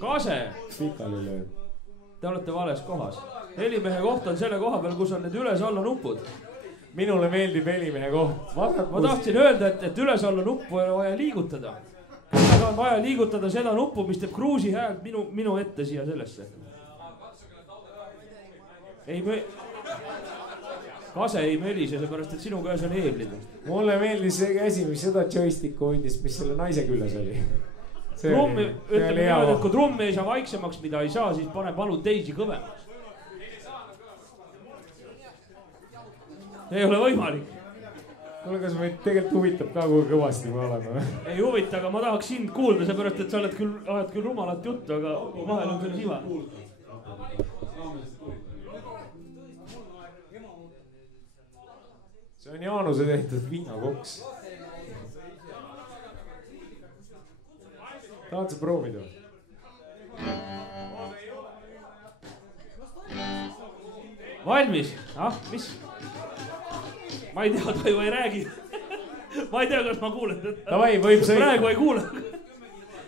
Kase. Pikali lööb. Te olete vales kohas. Helimehe koht on selle koha peal, kus on need üles-alla nupud. Minule meeldib helimehe koht. Ma tahtsin öelda, et üles-alla nuppu ei ole vaja liigutada. Aga on vaja liigutada seda nuppu, mis teeb Kruusi häält minu ette siia sellesse. Kase ei mölise, seepärast, et sinu käes on eeblid. Mulle meeldis see käsi, mis seda joysticku hoidis, mis selle naise külles oli. Trummi, ütleme niimoodi, et kui trummi ei saa vaiksemaks, mida ei saa, siis pane palun teisi kõvemaks. Ei ole võimalik. Kuule, kas meid tegelikult huvitab ka, kui kõvasti me oleme? Ei huvita, aga ma tahaks sind kuulda, seepärast, et sa oled küll rumalat juttu, aga vahel on selles iva. See on Jaanuse tehtud viinakoks. Tahad sa proovida? Valmis? Mis? Ma ei tea, ta ju ei räägi. Ma ei tea, kas ma kuulen teda. Tavai, võib sõida. Praegu ei kuule.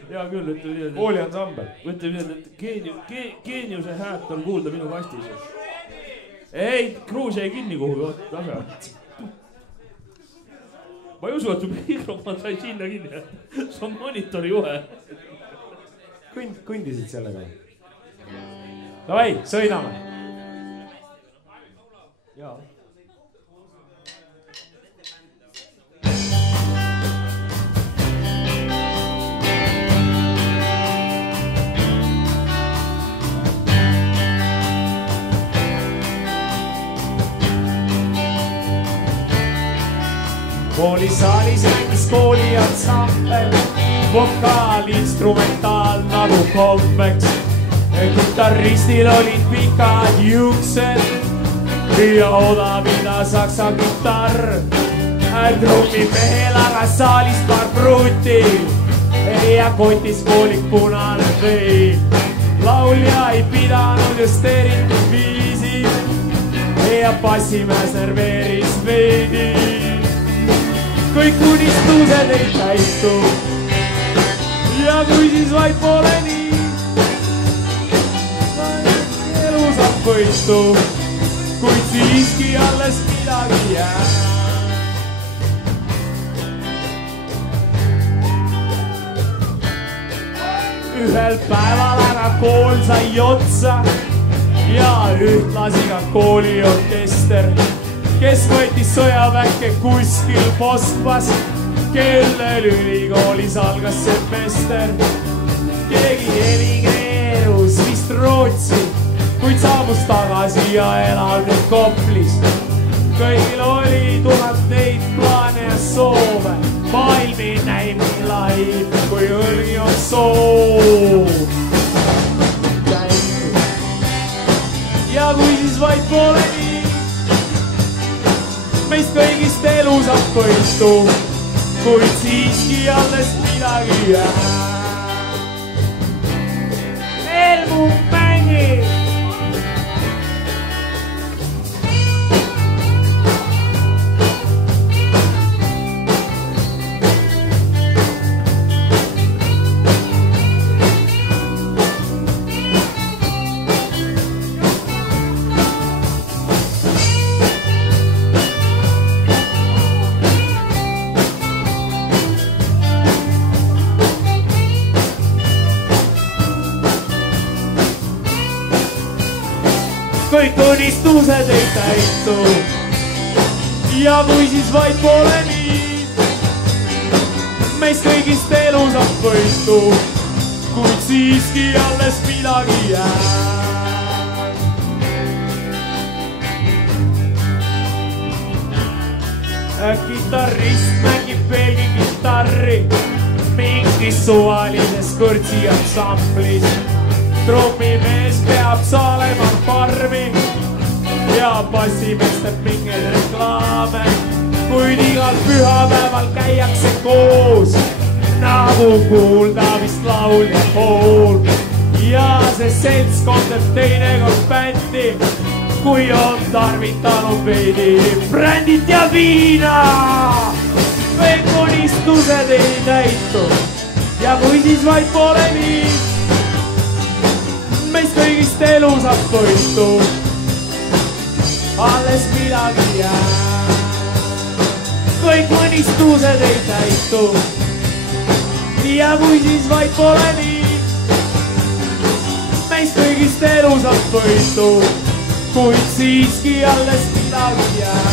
Hea küll, ütleme nii. Kooliansambel. Ütleme nii, et geeniuse häält on kuulda minu kastis. Ei, Kruus jäi kinni kuhu. Tasa. Ma ei usu, et mikrofon sai sinna kinni. See on monitori juhe. Kõndisid sellega. Tavai, sõidame. Jaa. Koolisaalis mängis kooliansambel, vokaal, instrumentaal nagu kombeks. Kitarristil olid pikad juuksed ja odavida saksa kitarr. Trummi mehel aga saalist paar pruuti ja kotis koolik punane vei. Laulja ei pidanud just eriti viisi ja bassimees serveeris veidi. Kõik unistused ei täitu ja kui siis vaid pole nii, elu saab võitu, kuid siiski alles midagi jääb. Ühel päeval aga kool sai otsa ja ühtlasi ka kooliorkester, kes võttis sõjaväkke kuskil Moskvas, kellel ülikoolis algas semester. Keegi emigreerus vist Rootsi, kuid saabus tagasi ja elab nüüd Koplis. Kõigil oli tuhandeid plaane ja soove, maailm ei näi nii lai, kui õlgi on soov. Ja kui siis vaid pole nii, meist kõigist elu saab võitu, kuid siiski alles midagi jääb. Elmu mängi! Kõik unistused ei täitu ja kui siis vaid pole nii, meist kõigist elu saab võitu, kuid siiski alles midagi jääb. Kitarrist mängib veelgi kitarri mingis suvalises kõrtsi ansamblis. Trummimees peab Saalemal farmi ja bassimees teeb mingeid reklaame, kuid igal pühapäeval käiakse koos, nagu kuulda vist laulja pool. Ja see seltskond teeb teinekord bändi, kui on tarvitanud veidi brändit ja viina. Kõik unistused ei täitu ja kui siis vaid pole nii, elusat toitu, alles midagi jääb. Kõik unistused ei täitu ja kui siis vaid pole nii, meist kõigist elusat toitu, kuid siiski alles midagi jääb.